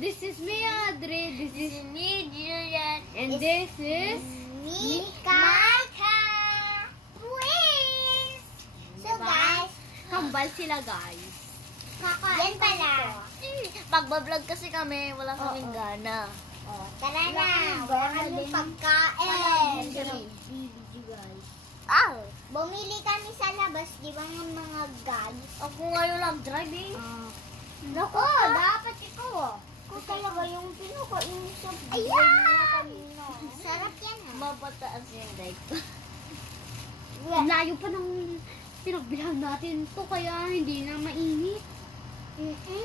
this is me, Audrey. This is me, Julian. and this is Mika Twins! So guys, kambal sila, guys. yan pala. Pagbablog kasi kami, wala kaming gana. Tara na, wala kaming pagkain. Bumili kami sa labas, di ba ng mga gags? Ako ngayon nag-drive eh. Naku, dapat ikaw. Ako talaga yung pinukain sa ayan! Sarap yan ha. Mapataas yung drive. Ang layo pa ng pinagbilhan natin to, kaya hindi na mainit.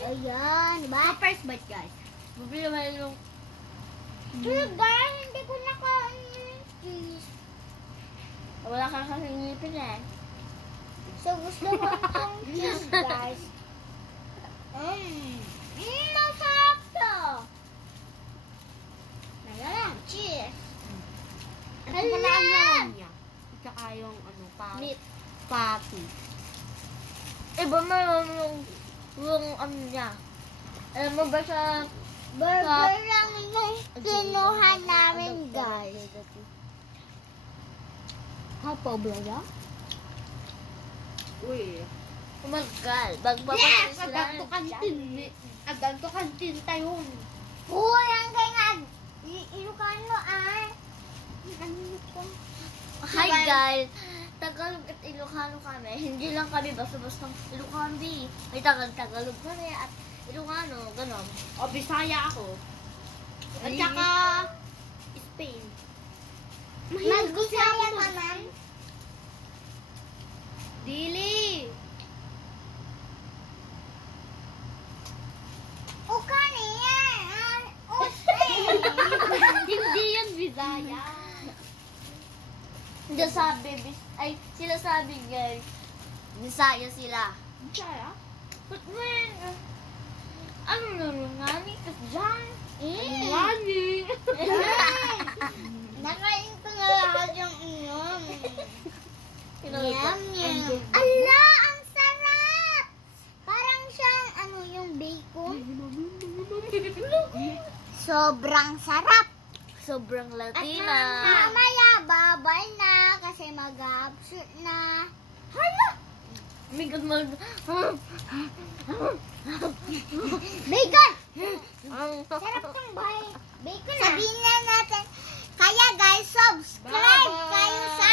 Ayan, diba? First bite, guys. Bubili naman yung... Sugar, hindi ko nakain. Wala kang kasingipin eh. So, gusto ko itong cheese, guys. Masarap to. Nagalang, cheese. Ito pala ang naman niya. Tsaka yung ano, Meat. patty. Iba naman yung ano niya. Alam mo ba sa... Burger lang yung kinuha namin, guys. Kapo, blaga? Uy. Umagal. Yes! Magpapatis Agad to kantin. Agad to kantin tayo. Uy, ang ganyan. Ilocano, ano ko? Hi guys! Tagalog at Ilocano kami. Hindi lang kami basta-basta Ilocano di. May Tagalog kami at Ilocano, gano'n. O, Bisaya ako. At saka, Spain. Magbisaya ka man? Dili! O kaniya! Hindi yan Bisaya. Hindi sabi, sila sabi guys, Bisaya sila. Bisaya? But when, ano nangyari ka dyan? Lani! Nakain ko na lahat yung iyon. Yum, yum. And- Ala, ang sarap! Parang siyang, yung bacon. Sobrang sarap. Sobrang At Latina. mamaya, babay na kasi mag-absent na. May God, Bacon! Sarap ng bacon. Sabihin na natin. Kaya guys, subscribe kayo sa